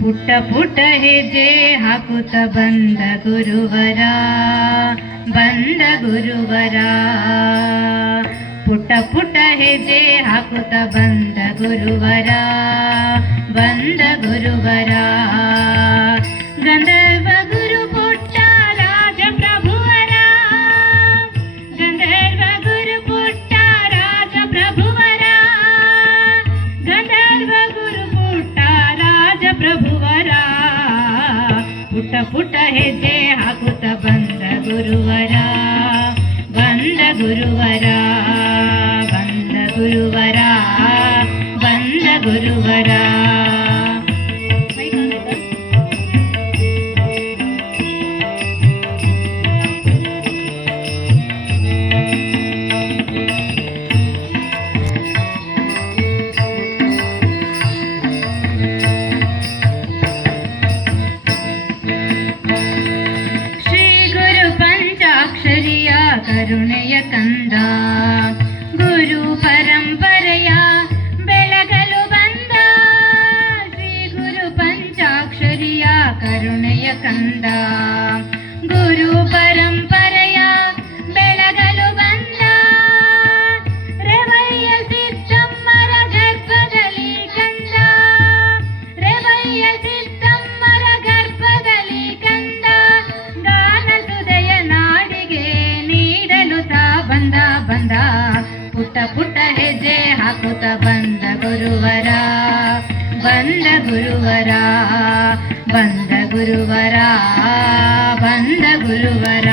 ಪುಟ್ಟ ಪುಟ್ಟ ಹೆಜ್ಜೆ ಹಾಕುತ್ತ ಬಂದ ಗುರುವರ ಬಂದ ಗುರುವರ ಪುಟ್ಟ ಪುಟ್ಟ ಹೆಜ್ಜೆ ಹಾಕುತ್ತ ಬಂದ ಗುರುವರ ಬಂದ ಗುರುವರ ಪುಟ್ಟ ಪುಟ್ಟ ಹೆಜ್ಜೆ ಹಾಕುತ್ತ ಬಂದ ಗುರುವರ ಬಂದ ಗುರುವರ ಬಂದ ಗುರುವರ ಬಂದ ಗುರುವರ கருணைய கந்தா. ಹೆಜ್ಜೆ ಬಂದ ಗುರುವರ ಬಂದ ಗುರುವರ ಬಂದ ಗುರುವರ ಬಂದ ಗುರುವರ.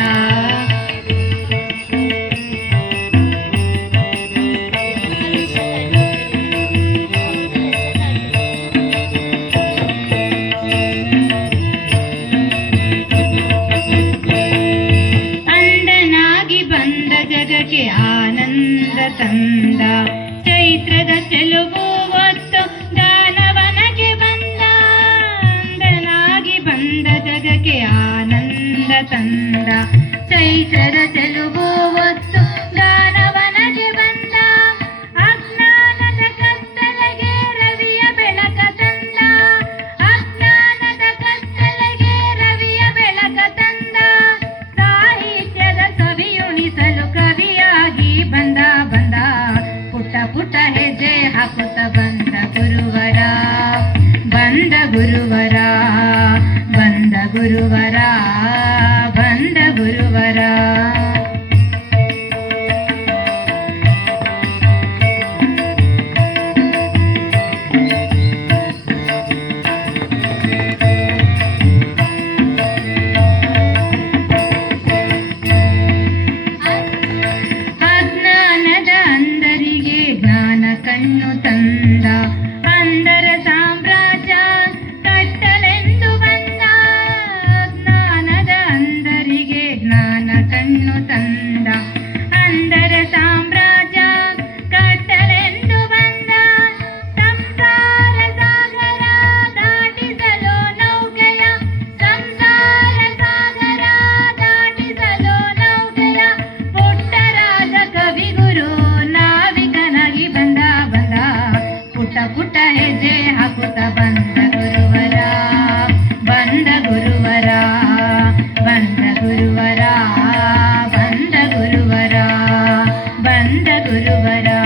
ಬಂದ ಜಗಕ್ಕೆ ಆನಂದ ತಂದ. ಚೈತ್ರದ ಚೆಲುವು ಹೊತ್ತು ದಾನವನಗೆ ಬಂದ ಅಂದನಾಗಿ ಬಂದ ಜಗಕ್ಕೆ ಆನಂದ ತಂದ. ಹಾಕುತ್ತ ಬಂದ ಗುರುವರ ಬಂದ ಗುರುವರ ಬಂದ ಗುರುವರ. ഗുരുവരാ